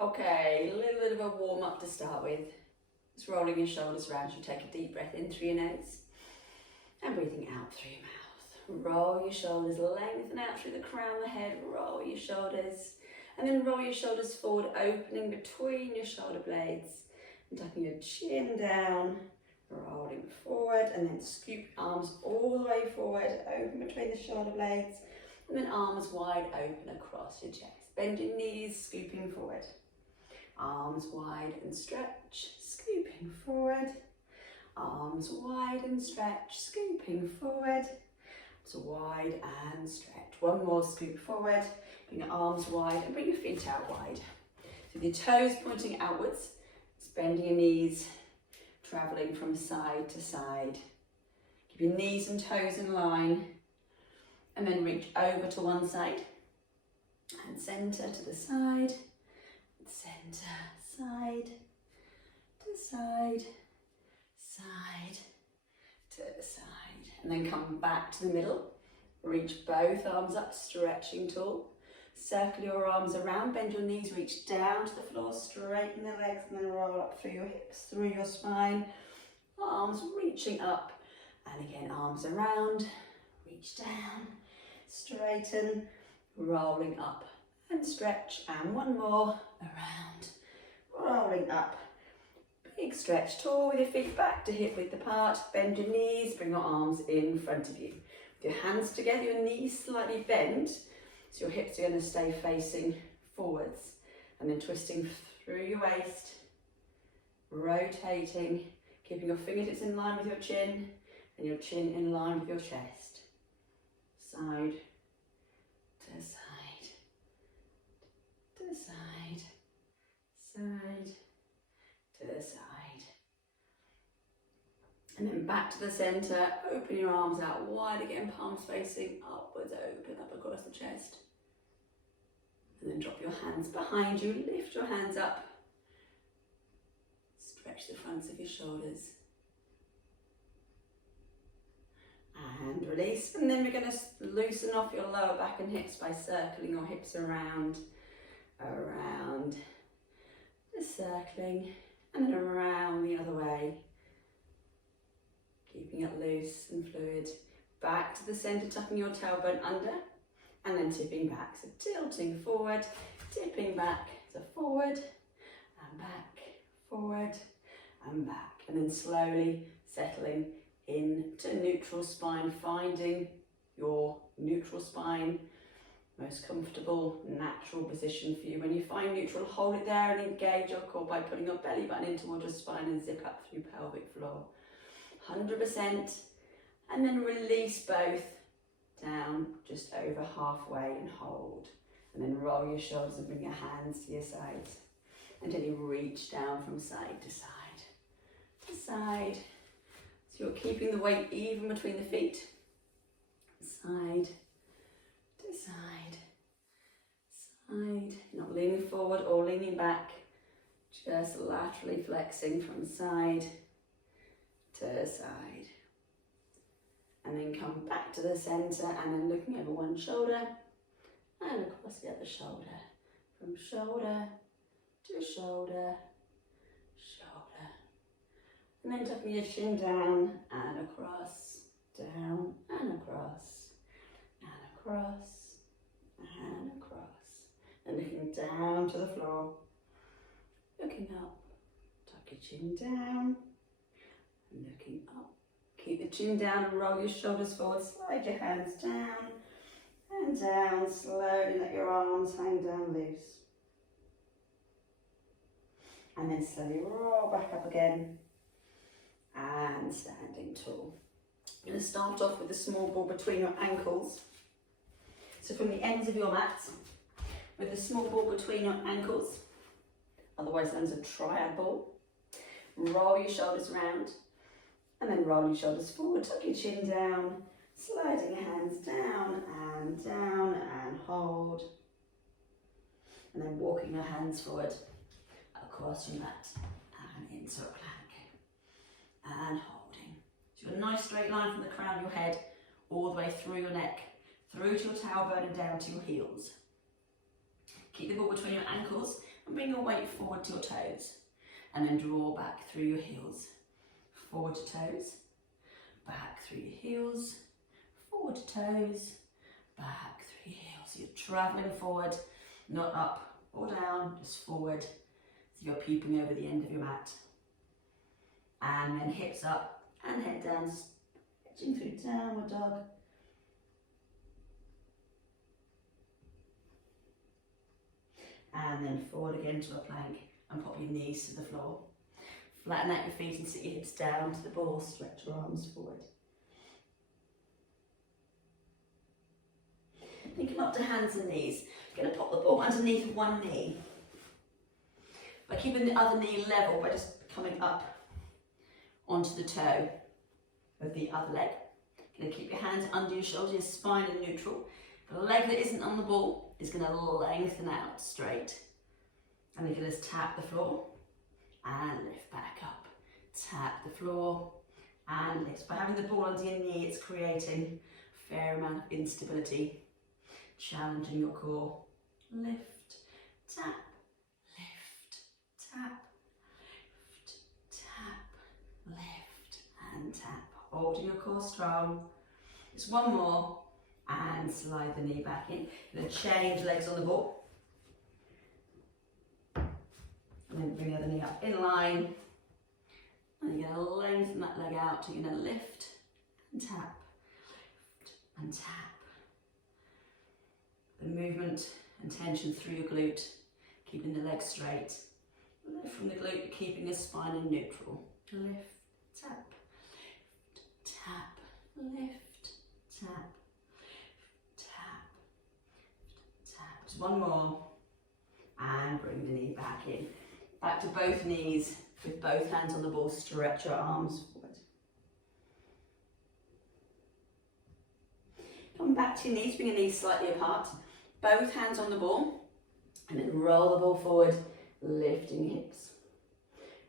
Okay, a little bit of a warm up to start with. Just rolling your shoulders around. You take a deep breath in through your nose and breathing out through your mouth. Roll your shoulders, lengthen out through the crown of the head. Roll your shoulders and then roll your shoulders forward, opening between your shoulder blades and tucking your chin down, rolling forward, and then scoop arms all the way forward, open between the shoulder blades, and then arms wide open across your chest. Bend your knees, scooping forward. Arms wide and stretch, scooping forward. Arms wide and stretch, scooping forward. So wide and stretch. One more, scoop forward. Bring your arms wide and bring your feet out wide. So with your toes pointing outwards, just bending your knees, traveling from side to side. Keep your knees and toes in line. And then reach over to one side. And centre to the side. Centre, side, to side, side, to the side. And then come back to the middle. Reach both arms up, stretching tall. Circle your arms around, bend your knees, reach down to the floor, straighten the legs, and then roll up through your hips, through your spine. Arms reaching up, and again, arms around, reach down, straighten, rolling up and stretch, and one more, around, rolling up. Big stretch, tall with your feet back to hip width apart, bend your knees, bring your arms in front of you. With your hands together, your knees slightly bend, so your hips are going to stay facing forwards, and then twisting through your waist, rotating, keeping your fingertips in line with your chin, and your chin in line with your chest. Side to side, to side, side to side. And then back to the centre, open your arms out wide again, palms facing upwards, open up across the chest. And then drop your hands behind you, lift your hands up. Stretch the fronts of your shoulders. And release, and then we're going to loosen off your lower back and hips by circling your hips around, just circling, and then around the other way. Keeping it loose and fluid. Back to the centre, tucking your tailbone under, and then tipping back. So tilting forward, tipping back, so forward, and back, forward, and back. And then slowly settling into neutral spine, finding your neutral spine, most comfortable, natural position for you. When you find neutral, hold it there and engage your core by putting your belly button in towards your spine and zip up through pelvic floor. 100%, and then release both down just over halfway and hold. And then roll your shoulders and bring your hands to your sides until you reach down from side to side to side. So you're keeping the weight even between the feet. Side to side, side. Not leaning forward or leaning back, just laterally flexing from side to side. And then come back to the centre and then looking over one shoulder and across the other shoulder. From shoulder to shoulder, shoulder. And then tucking your chin down and across, down and across, and across, and across. And looking down to the floor, looking up, tuck your chin down, and looking up. Keep the chin down and roll your shoulders forward, slide your hands down and down, slowly let your arms hang down loose. And then slowly roll back up again and standing tall. You're going to start off with a small ball between your ankles. So from the ends of your mat, with a small ball between your ankles, otherwise known as a triad ball, roll your shoulders round. And then roll your shoulders forward, tuck your chin down, sliding your hands down and hold. And then walking your hands forward across your mat and into a plank. And holding. So you've got a nice straight line from the crown of your head all the way through your neck, through to your tailbone and down to your heels. Keep the ball between your ankles And bring your weight forward to your toes. And then draw back through your heels. Forward to toes, back through your heels, forward to toes, back through your heels. You're travelling forward, not up or down, just forward. So you're peeping over the end of your mat. And then hips up and head down, stretching through downward dog. And then forward again to a plank and pop your knees to the floor. Flatten out your feet and sit your hips down to the ball, stretch your arms forward. Then come up to hands and knees. You're going to pop the ball underneath one knee. By keeping the other knee level, by just coming up onto the toe of the other leg. You're going to keep your hands under your shoulders, your spine in neutral. The leg that isn't on the ball is going to lengthen out straight. And you're going to just tap the floor and lift back up. Tap the floor and lift. By having the ball under your knee, it's creating a fair amount of instability, challenging your core. Lift, tap, lift, tap, lift, tap, lift, and tap. Holding your core strong. Just one more, and slide the knee back in. You're going to change legs on the ball. And then bring the other knee up in line. And you're going to lengthen that leg out. You're going to lift and tap, lift and tap. The movement and tension through your glute, keeping the leg straight. Lift from the glute, keeping your spine in neutral. Lift, tap, lift, tap, lift, tap, tap, tap. Just one more. And bring the knee back in. Back to both knees with both hands on the ball. Stretch your arms forward. Come back to your knees, bring your knees slightly apart. Both hands on the ball. And then roll the ball forward, lifting your hips.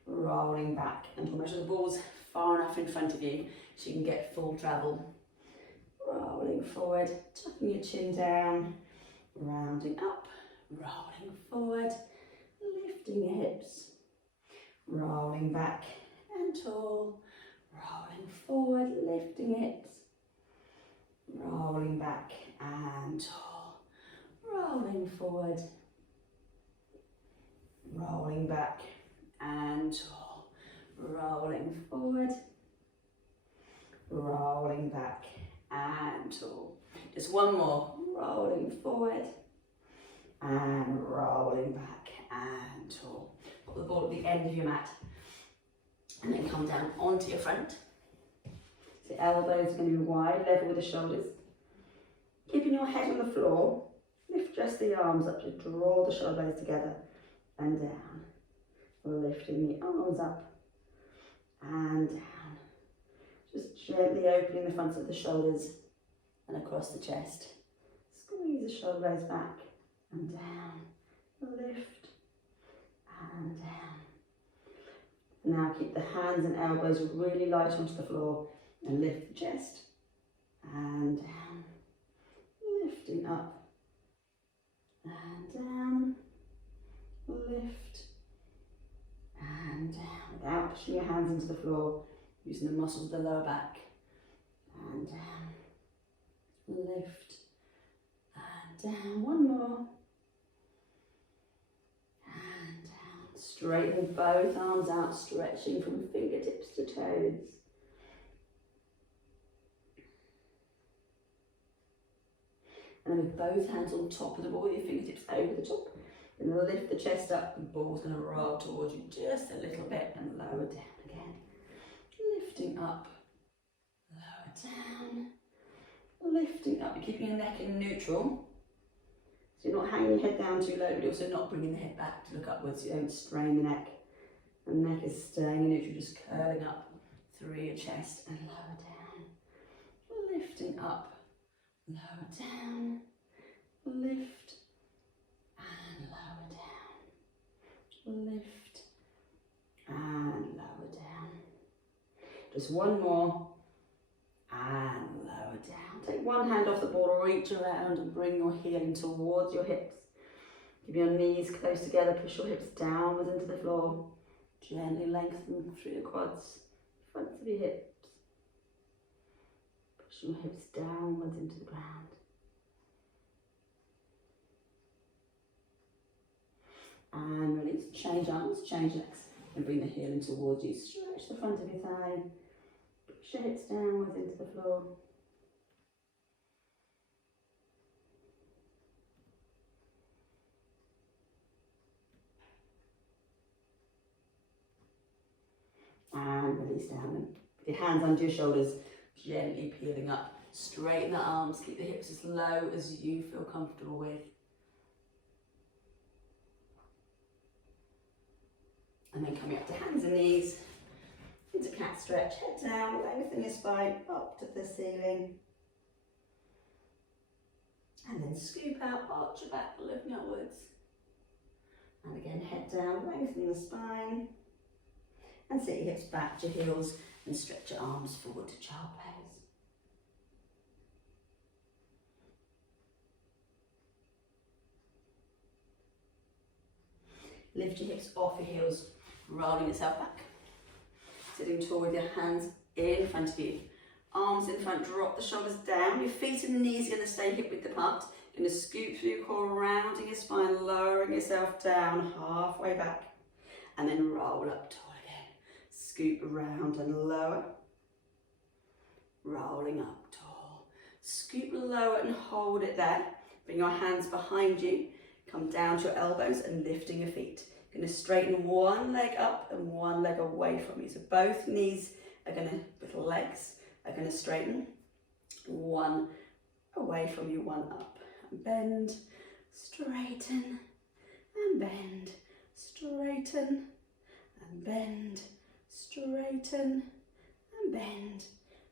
Rolling back until measure the ball's far enough in front of you so you can get full travel. Rolling forward, tucking your chin down, rounding up, rolling forward, lifting your hips, rolling back and tall, rolling forward, lifting your hips, rolling back and tall, rolling forward, rolling back and tall, rolling forward, rolling back and tall. Just one more, rolling forward and rolling back and tall. Put the ball at the end of your mat and then come down onto your front. So elbows are going to be wide, level with the shoulders. Keeping your head on the floor, lift just the arms up to draw the shoulder blades together and down. Lifting the arms up and down. Just gently opening the fronts of the shoulders and across the chest. Squeeze the shoulder blades back and down. Lift and down. Now keep the hands and elbows really light onto the floor and lift the chest and down. Lifting up and down. Lift and down without pushing your hands into the floor, using the muscles of the lower back. And down. Lift and down. One more. And down. Straighten both arms out, stretching from fingertips to toes. And then with both hands on top of the ball, with your fingertips over the top. And lift the chest up, the ball's going to roll towards you just a little bit and lower down again. Lifting up, lower down, lifting up. You're keeping your neck in neutral. So you're not hanging your head down too low, but you're also not bringing the head back to look upwards. You don't strain the neck. The neck is staying in neutral, just curling up through your chest and lower down. Lifting up, lower down, lift, and lower down, lift and lower down. Just one more and lower down. Take one hand off the ball, reach around and bring your heel in towards your hips. Keep your knees close together, push your hips downwards into the floor. Gently lengthen through the quads, fronts of your hips. Push your hips downwards into the ground. And release, change arms, change legs. And bring the heel in towards you. Stretch the front of your thigh. Push your hips downwards into the floor. And release down. And put your hands under your shoulders, gently peeling up. Straighten the arms, keep the hips as low as you feel comfortable with. And then coming up to hands and knees, into cat stretch, head down, lengthen your spine up to the ceiling. And then scoop out, arch your back, looking upwards. And again, head down, lengthen the spine. And sit your hips back to your heels and stretch your arms forward to child pose. Lift your hips off your heels, rolling yourself back. Sitting tall with your hands in front of you. Arms in front, drop the shoulders down. Your feet and knees are going to stay hip width apart. You're going to scoop through your core, rounding your spine, lowering yourself down halfway back. And then roll up tall again. Scoop around and lower. Rolling up tall. Scoop lower and hold it there. Bring your hands behind you. Come down to your elbows and lifting your feet. You're going to straighten one leg up and one leg away from you. So both knees are going to, with legs, are going to straighten. One away from you, one up. Bend, straighten, and bend, straighten, and bend, straighten, and bend,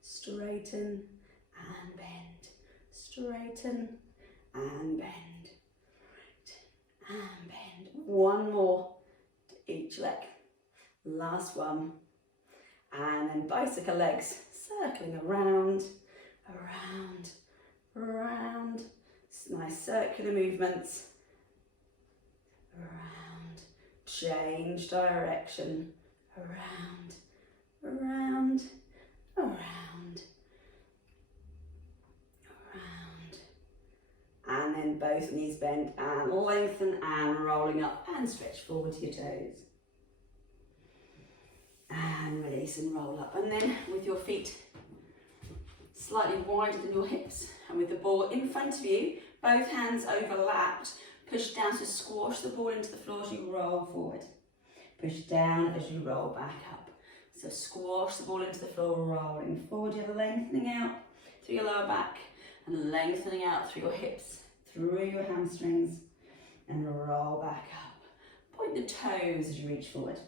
straighten, and bend, straighten, and bend. And bend. One more to each leg. Last one. And then bicycle legs, circling around, around, around. Nice circular movements. Around. Change direction. Around, around, around. And then both knees bend and lengthen and rolling up and stretch forward to your toes. And release and roll up. And then with your feet slightly wider than your hips and with the ball in front of you, both hands overlapped, push down to squash the ball into the floor as you roll forward. Push down as you roll back up. So squash the ball into the floor, rolling forward. You're lengthening out through your lower back and lengthening out through your hips, through your hamstrings, and roll back up. Point the toes as you reach forward.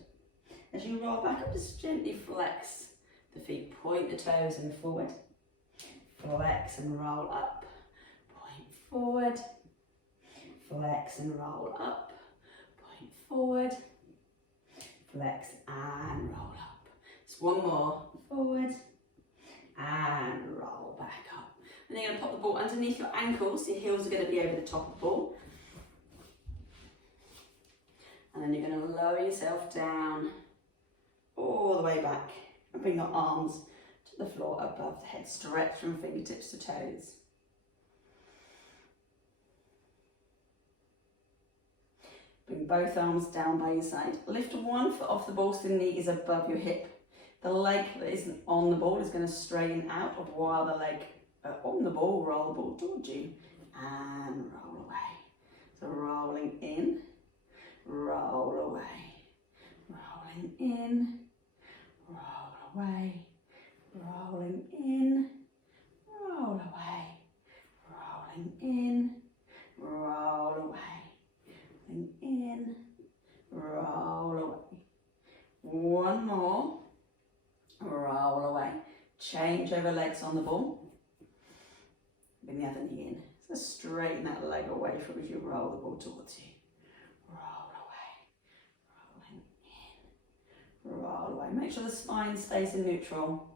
As you roll back up, just gently flex the feet. Point the toes and forward. Flex and roll up. Point forward. Flex and roll up. Point forward. Flex and roll up. Just one more. Forward and roll back up. And then you're going to pop the ball underneath your ankles. Your heels are going to be over the top of the ball. And then you're going to lower yourself down all the way back and bring your arms to the floor above the head. Stretch from fingertips to toes. Bring both arms down by your side. Lift one foot off the ball so the knee is above your hip. The leg that isn't on the ball is going to straighten out while the leg on the ball, roll the ball towards you and roll away. So rolling in, roll away, rolling in, roll away, rolling in, roll away, rolling in, roll away, rolling in, roll away. One more, roll away. Change over legs on the ball. Bring the other knee in. So straighten that leg away from as you roll the ball towards you. Roll away, rolling in, roll away. Make sure the spine stays in neutral.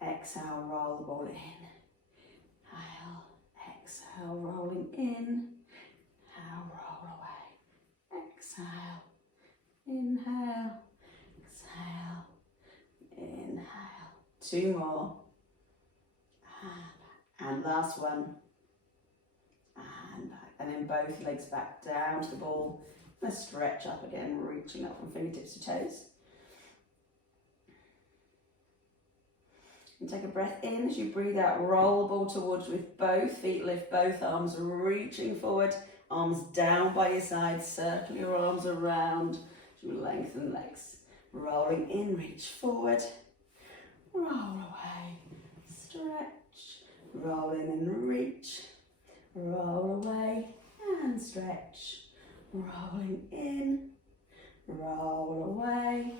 Exhale, roll the ball in. Inhale, exhale, rolling in. Inhale, 2 more. And last one. And back. And then both legs back down to the ball. Let's stretch up again, reaching up from fingertips to toes. And take a breath in as you breathe out. Roll the ball towards with both feet. Lift both arms, reaching forward. Arms down by your side. Circle your arms around. You lengthen legs. Rolling in, reach forward. Roll away. Stretch. Roll in and reach. Roll away and stretch. Rolling in. Roll away.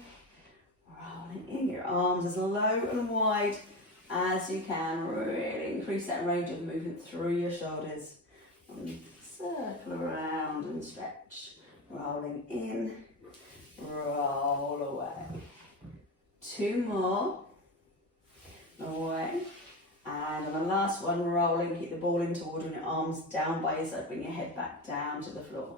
Rolling in, your arms as low and wide as you can. Really increase that range of movement through your shoulders. And circle around and stretch. Rolling in, roll away. 2 more. Away. And on the last one, rolling, keep the ball in towards you and your arms down by your side. Bring your head back down to the floor.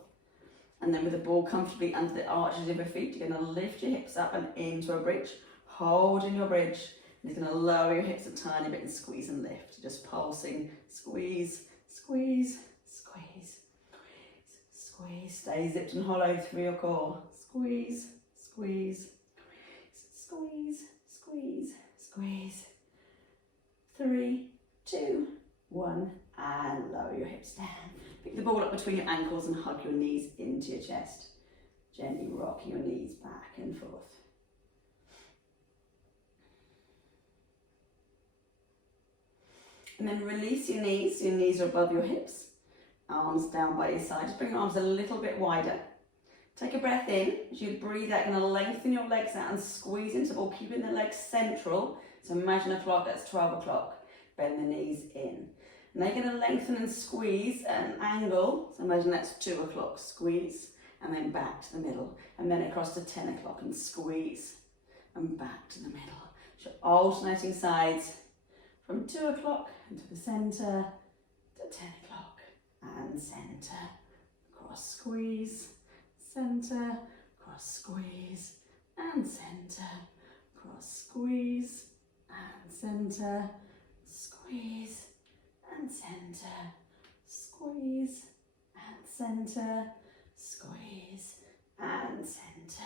And then with the ball comfortably under the arches of your feet, you're going to lift your hips up and into a bridge. Hold in your bridge. And you're going to lower your hips a tiny bit and squeeze and lift. Just pulsing. Squeeze, squeeze, squeeze, squeeze, squeeze. Stay zipped and hollow through your core. Squeeze, squeeze, squeeze, squeeze, squeeze. 3, 2, 1. And lower your hips down. Pick the ball up between your ankles and hug your knees into your chest. Gently rock your knees back and forth. And then release your knees. Your knees are above your hips. Arms down by your side. Just bring your arms a little bit wider. Take a breath in. As you breathe out, you're going to lengthen your legs out and squeeze into the ball, keeping the legs central. So imagine a clock, that's 12 o'clock. Bend the knees in. And they're going to lengthen and squeeze at an angle. So imagine that's 2 o'clock. Squeeze. And then back to the middle. And then across to 10 o'clock and squeeze. And back to the middle. So alternating sides from 2 o'clock into the centre to 10 o'clock. And centre. Cross squeeze. Centre. Cross squeeze. And centre. Cross squeeze. And centre. Squeeze. And centre, squeeze, and centre, squeeze, and centre,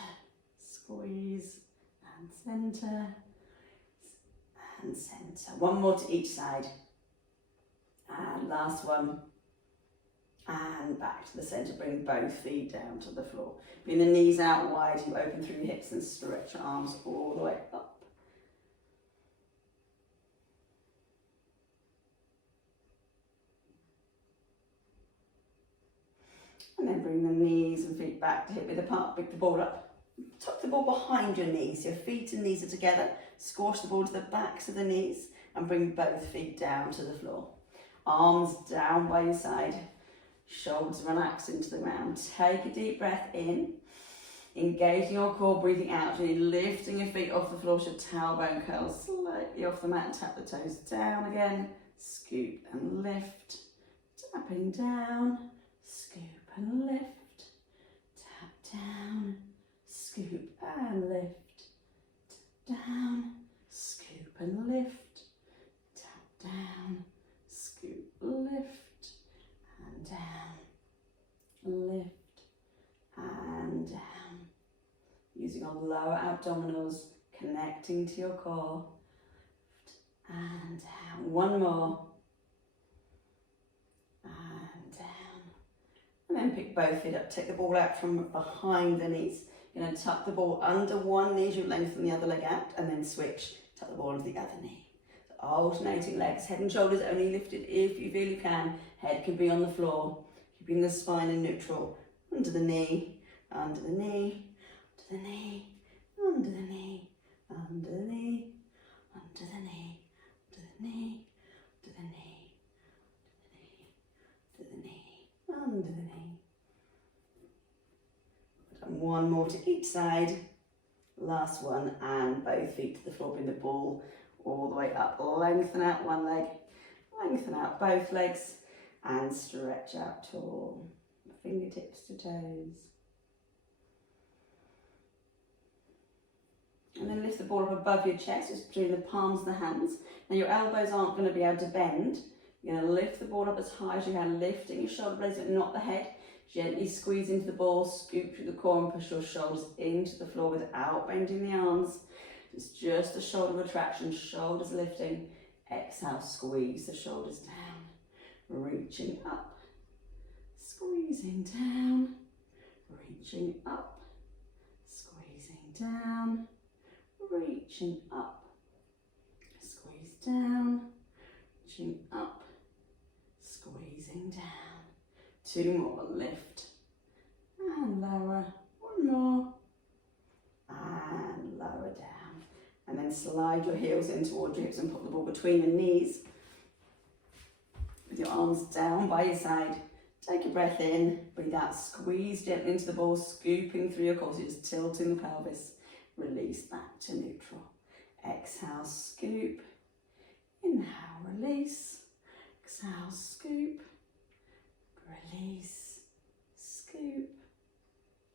squeeze, and centre, and centre. 1 more to each side. And last one. And back to the centre. Bring both feet down to the floor. Bring the knees out wide. You open through your hips and stretch your arms all the way up. And then bring the knees and feet back to hip width apart. Pick the ball up. Tuck the ball behind your knees. Your feet and knees are together. Squash the ball to the backs of the knees and bring both feet down to the floor. Arms down by your side. Shoulders relaxed into the ground. Take a deep breath in. Engaging your core, breathing out. Really lifting your feet off the floor. Your tailbone curls slightly off the mat. Tap the toes down again. Scoop and lift. Tapping down. Scoop and lift, tap down, scoop and lift, tap down, scoop and lift, tap down, scoop, lift, and down, lift, and down. Using our lower abdominals, connecting to your core, lift and down. 1 more. And then pick both feet up, take the ball out from behind the knees. You're going to tuck the ball under one knee, you lengthen the other leg out, and then switch, tuck the ball under the other knee. So alternating legs, head and shoulders only lifted if you feel you can. Head can be on the floor, keeping the spine in neutral. Under the knee, under the knee, under the knee, under the knee, under the knee, under the knee, under the knee, under the knee, under the knee, under the knee, under the knee. And 1 more to each side. Last one, and both feet to the floor. Bring the ball all the way up. Lengthen out one leg, lengthen out both legs, and stretch out tall. Fingertips to toes. And then lift the ball up above your chest, just between the palms of the hands. Now your elbows aren't going to be able to bend. You're going to lift the ball up as high as you can, lifting your shoulder blades but not the head. Gently squeeze into the ball, scoop through the core and push your shoulders into the floor without bending the arms. It's just a shoulder retraction, shoulders lifting. Exhale, squeeze the shoulders down, reaching up, squeezing down, reaching up, squeezing down, reaching up, squeeze down, reaching up, squeezing down. 2 more, lift and lower, 1 more, and lower down. And then slide your heels in towards your hips and put the ball between the knees with your arms down by your side. Take a breath in, breathe out, squeeze gently into the ball, scooping through your core, so just tilting the pelvis. Release back to neutral. Exhale, scoop. Inhale, release. Exhale, scoop. Release, scoop,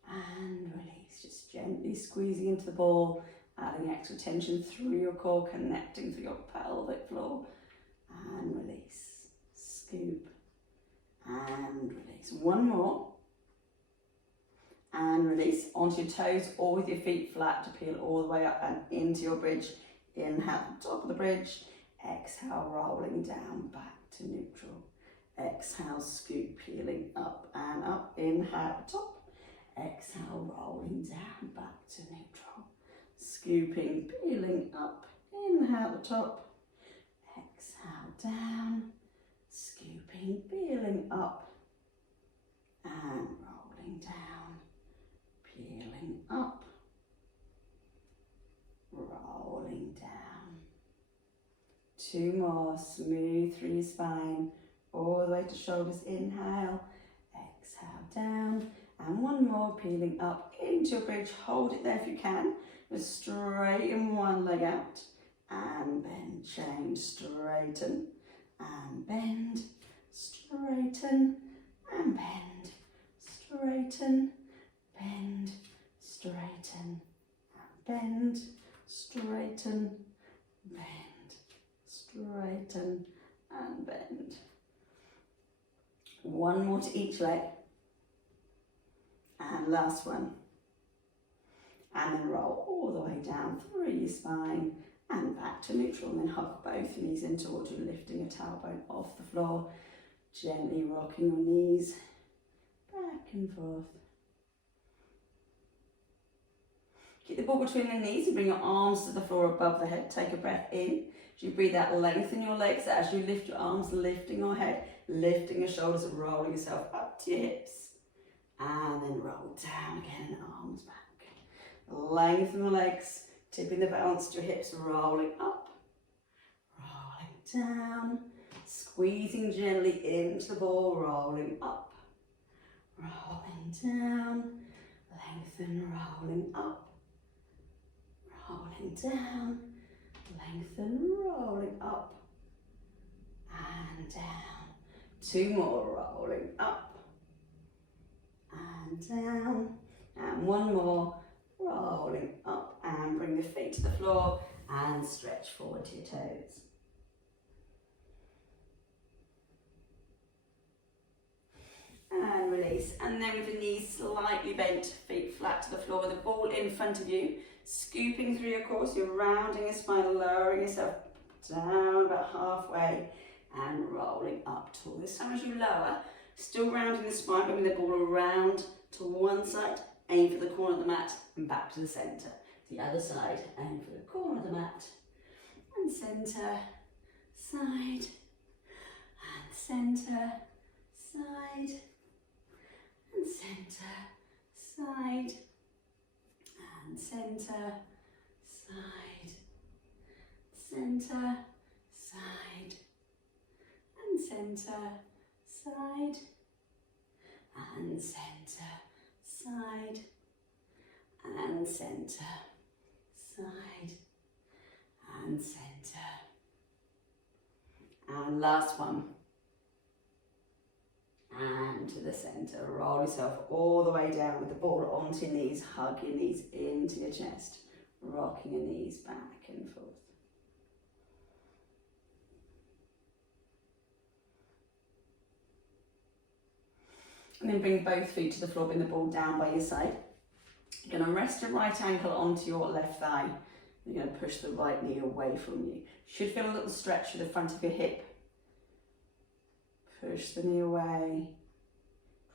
and release. Just gently squeezing into the ball, adding extra tension through your core, connecting through your pelvic floor, and release, scoop, and release. 1 more, and release onto your toes or with your feet flat to peel all the way up and into your bridge. Inhale, top of the bridge. Exhale, rolling down back to neutral. Exhale, scoop, peeling up and up. Inhale, top. Exhale, rolling down back to neutral. Scooping, peeling up. Inhale, the top. Exhale, down. Scooping, peeling up. And rolling down. Peeling up. Rolling down. 2 more, smooth through your spine. All the way to shoulders, inhale, exhale down, and 1 more, peeling up into your bridge. Hold it there if you can. Just straighten one leg out, and bend, change, straighten, and bend, straighten, and bend, straighten, bend, straighten, and bend, straighten, bend, straighten, and bend. 1 more to each leg, and last one, and then roll all the way down through your spine and back to neutral, and then hug both knees in towards you, lifting a tailbone off the floor, gently rocking your knees back and forth. Keep the ball between the knees and bring your arms to the floor above the head. Take a breath in. As you breathe out, lengthen your legs as you lift your arms, lifting your head, lifting your shoulders and rolling yourself up to your hips. And then roll down again, arms back. Lengthen the legs, tipping the balance to your hips, rolling up, rolling down, squeezing gently into the ball, rolling up, rolling down, lengthen, rolling up, rolling down, lengthen, rolling up and down. 2 more, rolling up and down, and 1 more, rolling up, and bring the feet to the floor and stretch forward to your toes. And release, and then with the knees slightly bent, feet flat to the floor with the ball in front of you, scooping through your core, so you're rounding your spine, lowering yourself down about halfway and rolling up tall. This time as you lower, still rounding the spine, moving the ball around to one side, aim for the corner of the mat and back to the centre. The other side, aim for the corner of the mat and centre, side and centre, side and centre, side and centre, side, centre, side and centre, side and centre, side and centre, side and centre. And last one. And to the centre. Roll yourself all the way down with the ball onto your knees. Hug your knees into your chest. rocking your knees back and forth. And then bring both feet to the floor, bring the ball down by your side. You're going to rest your right ankle onto your left thigh. You're going to push the right knee away from you. Should feel a little stretch through the front of your hip. Push the knee away.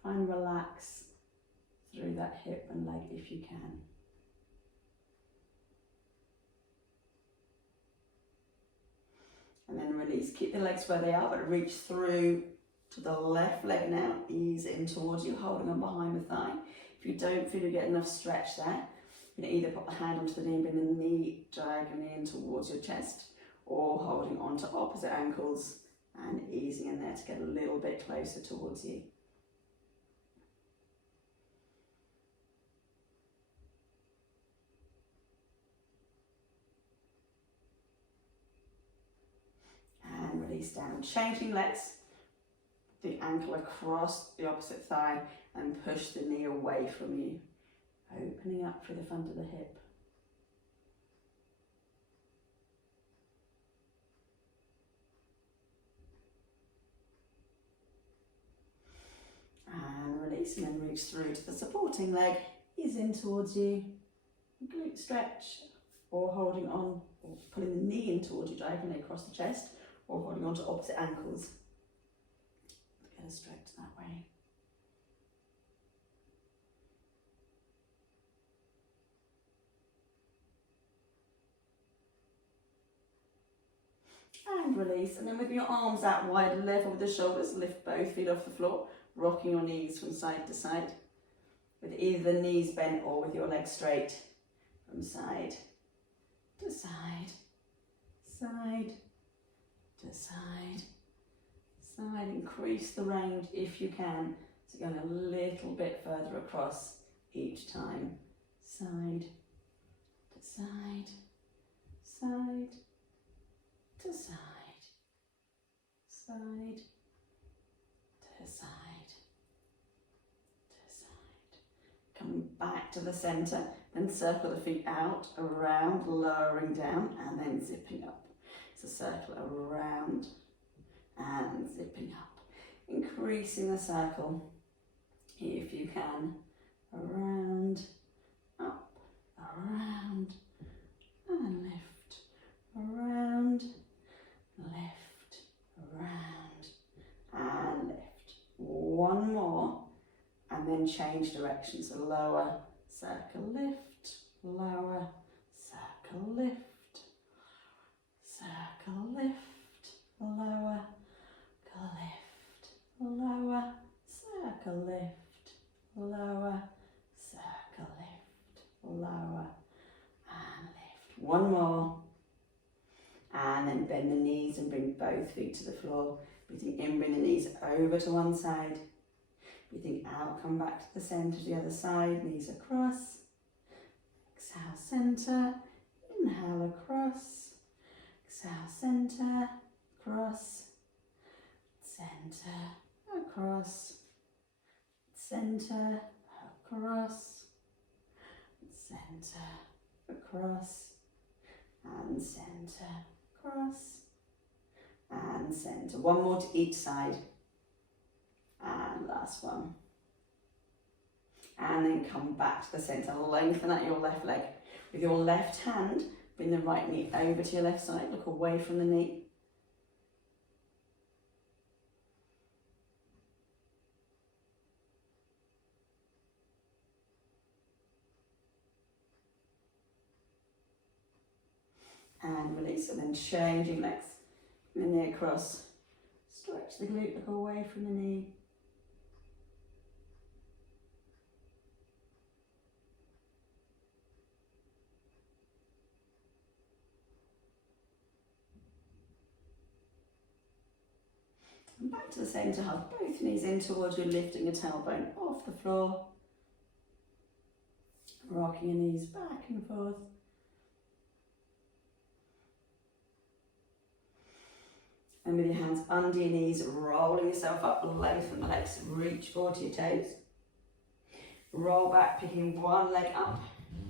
Try and relax through that hip and leg if you can. And then release. Keep the legs where they are, but reach through to the left leg now. Ease in towards you, holding on behind the thigh. If you don't feel you get enough stretch there, you can either put the hand onto the knee and bring the knee diagonally in towards your chest, or holding on to opposite ankles and easing in there to get a little bit closer towards you. And release down. Changing legs. The ankle across the opposite thigh and push the knee away from you. Opening up through the front of the hip. And release, and then reach through to the supporting leg. Ease in towards you. Glute stretch, or holding on, or pulling the knee in towards you diagonally across the chest, or holding on to opposite ankles. Get a stretch that way. And release, and then with your arms out wide, level with the shoulders, lift both feet off the floor, rocking your knees from side to side, with either the knees bent or with your legs straight, from side to side, side to side, side. Increase the range if you can, so going a little bit further across each time, side to side, side to side, side to side, to side. Coming back to the centre, then circle the feet out, around, lowering down, and then zipping up. So circle around and zipping up. Increasing the circle, if you can, around, up, around, and lift, around, lift, around, and lift. One more, and then change direction. So lower, circle, lift, lower, circle, lift, circle, lift, lower, lift, lower, circle, lift, lower, circle, lift, lower, and lift. One more. And then bend the knees and bring both feet to the floor. Breathing in, bring the knees over to one side. Breathing out, come back to the centre, to the other side, knees across. Exhale, centre, inhale across. Exhale, centre, across. Centre, across. Centre, across. Centre, across. And centre, across. And centre. One more to each side. And last one. And then come back to the centre. Lengthen out your left leg. With your left hand, bring the right knee over to your left side. Look away from the knee. And release, and then changing legs. And then knee across. Stretch the glute, look away from the knee. And back to the centre, hug both knees in towards you, lifting your tailbone off the floor. Rocking your knees back and forth. And with your hands under your knees, rolling yourself up, lengthen the legs, reach forward to your toes. Roll back, picking one leg up,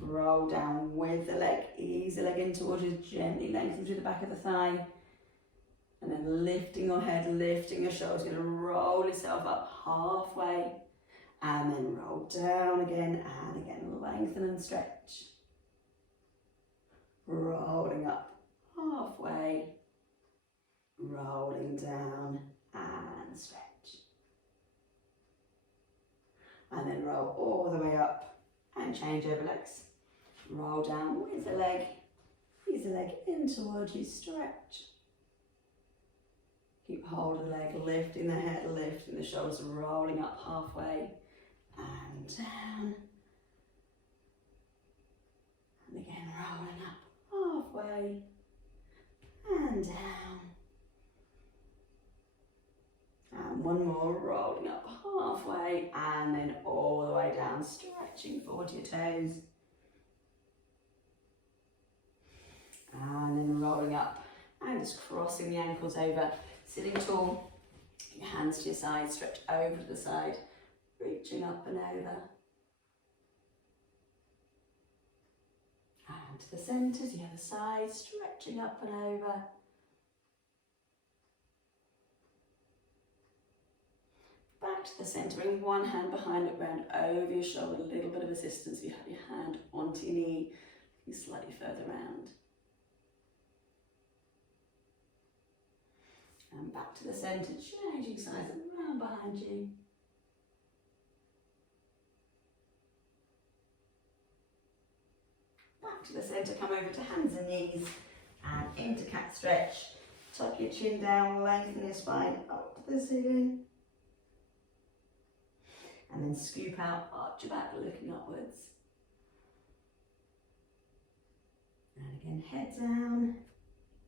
Roll down with the leg, ease the leg in towards you, gently lengthen through the back of the thigh. And then lifting your head, lifting your shoulders, you're going to roll yourself up halfway. And then roll down again and again, lengthen and stretch. Rolling up halfway, rolling down and stretch. And then roll all the way up and change over legs. Roll down with the leg, ease the leg in towards you, stretch. Keep hold of the leg, lifting the head, lifting the shoulders, rolling up halfway and down. And again, rolling up halfway and down. And one more, rolling up halfway and then all the way down, stretching forward to your toes. And then rolling up and just crossing the ankles over, sitting tall, your hands to your side, stretch over to the side, reaching up and over. And to the centre, to the other side, stretching up and over. Back to the centre, bring one hand behind it, round over your shoulder, a little bit of assistance. You have your hand onto your knee, slightly further round. And back to the centre, changing sides and round behind you. Back to the centre, come over to hands and knees and into cat stretch. Tuck your chin down, lengthen your spine up to the ceiling. And then scoop out, arch your back, looking upwards. And again, head down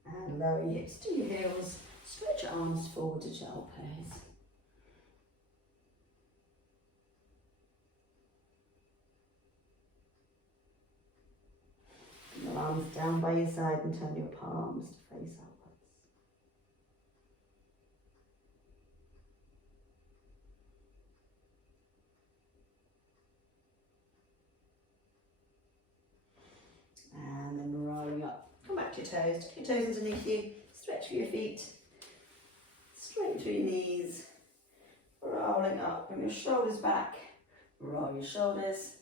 and lower your hips to your heels. Stretch your arms forward to child pose. Bring your arms down by your side and turn your palms to face upwards. And then rolling up. Come back to your toes. Tuck your toes underneath you. Stretch through your feet. Straight through your knees, rolling up, bring your shoulders back, roll your shoulders,